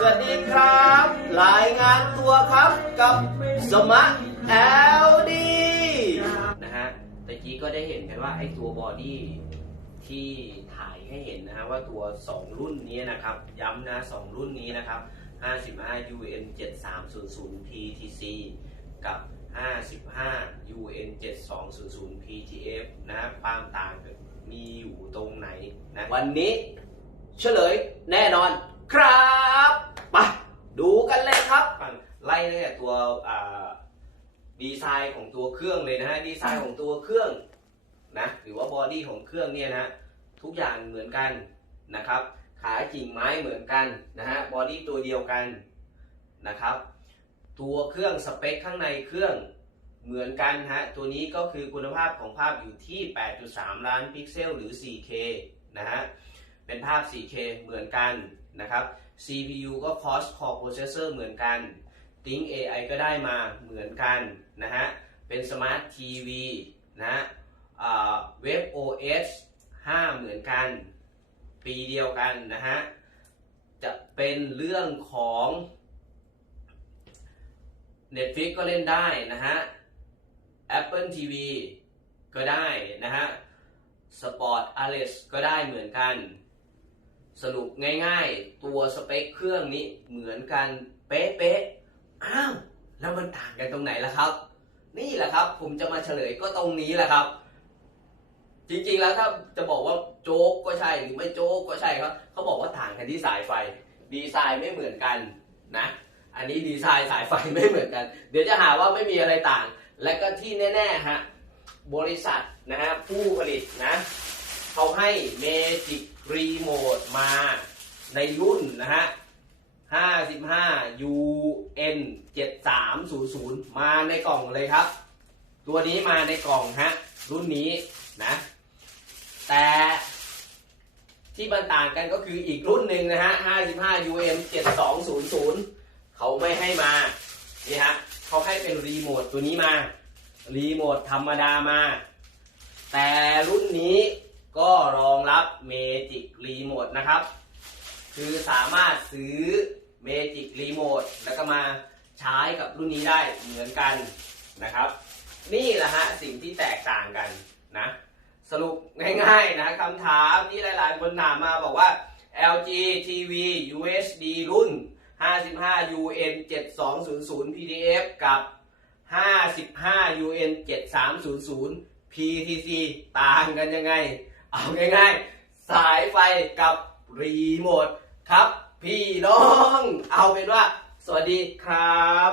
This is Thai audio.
สวัสดีครับรายงานตัวครับกับสมะ LD นะฮะตะกี้ก็ได้เห็นกันว่าไอ้ตัวบอดี้ที่ถ่ายให้เห็นนะฮะว่าตัว 2 รุ่นนี้นะครับ ย้ำนะ 2 รุ่นนี้นะครับ 55 UN 7300 PTC กับ 55 UN 7200 PTF นะความต่างมีอยู่ตรงไหนนะวันนี้เฉลยแน่นอนครับ มาดูกันเลยครับ ไล่ตั้งแต่ตัวอ่าดีไซน์ของตัวเครื่องเลยนะฮะดีไซน์ของตัวเครื่องนะหรือว่าบอดี้ของเครื่องเนี่ยนะทุกอย่างเหมือนกันนะครับ ขากิ่งไม้เหมือนกันนะฮะบอดี้ตัวเดียวกันนะครับ ตัวเครื่องสเปคข้างในเครื่องเหมือนกันฮะตัวนี้ก็คือคุณภาพของภาพอยู่ที่ 8.3 ล้านพิกเซลหรือ 4K นะฮะ เป็นภาพ 4K เหมือนกันนะครับ CPU ก็ Cross Core Processor เหมือนกัน Think AI ก็ได้มาเหมือนกันนะฮะ เป็น Smart TV นะฮะอ่า Web OS 5 เหมือนกัน ปีเดียวกันนะฮะ จะเป็นเรื่องของ Netflix ก็เล่นได้นะฮะ Apple TV ก็ได้นะฮะ Sport Alex ก็ได้เหมือนกัน สรุปง่ายๆ ตัวสเปคเครื่องนี้เหมือนกันเป๊ะๆ อ้าว แล้วมันต่างกันตรงไหนล่ะครับ นี่แหละครับ ผมจะมาเฉลยก็ตรงนี้แหละครับ จริงๆแล้วถ้าจะบอกว่าโจ๊กก็ใช่หรือไม่โจ๊กก็ใช่ครับเขาบอกว่าต่างกันที่สายไฟ ดีไซน์ไม่เหมือนกันนะ อันนี้ดีไซน์สายไฟไม่เหมือนกัน เดี๋ยวจะหาว่าไม่มีอะไรต่าง และก็ที่แน่ๆฮะบริษัทนะฮะผู้ผลิตนะ เขาให้ Magic Remote มาในรุ่นนะฮะ 55 UN 7300 มาในกล่องเลยครับ ตัวนี้มาในกล่องฮะ รุ่นนี้นะ แต่ที่มันต่างกันก็คืออีกรุ่นหนึ่งนะฮะ 55 UN 7200 เขาไม่ให้มา นี่ฮะเขาให้เป็นรีโมทตัวนี้มา รีโมทธรรมดามา แต่รุ่นนี้ ก็รองรับเมจิกรีโมทนะครับ คือสามารถซื้อเมจิกรีโมทแล้วก็มาใช้กับรุ่นนี้ได้เหมือนกันนะครับ นี่แหละฮะสิ่งที่แตกต่างกันนะ สรุปง่ายๆนะคำถามที่หลายๆคนถามมาบอกว่า LG TV UHD รุ่น 55 UN 7200 PDF กับ 55 UN 7300 PTC ต่างกันยังไง เอาง่ายๆ สายไฟกับรีโมทครับ พี่น้อง เอาเป็นว่า สวัสดีครับ